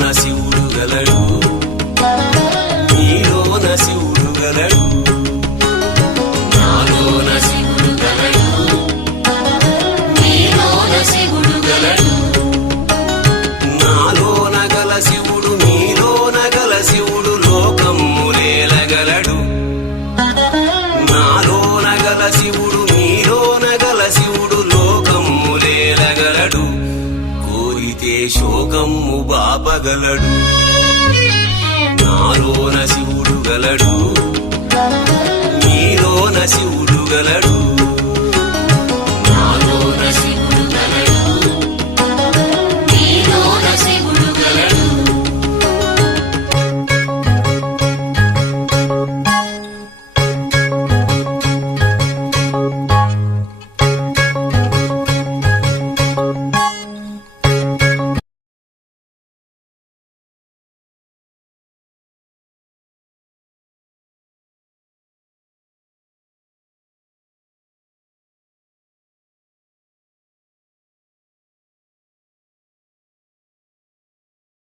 నాలోన శివుడు గలడు, నీలోన శివుడు గలడు. నాలోన శివుడు గలడు, నీలోన శివుడు గలడు. నాలోన గల శివుడు నీలోన గల శివుడు లోకమ్ములేలగలడు. నాలోన గల శివుడు నీలోన గల శివుడు లోకమ్ములేలగలడు. కోరితే శోకమ్ము బాపగలడు. నాలోన శివుడు గలడు, నీలోన శివుడు గలడు.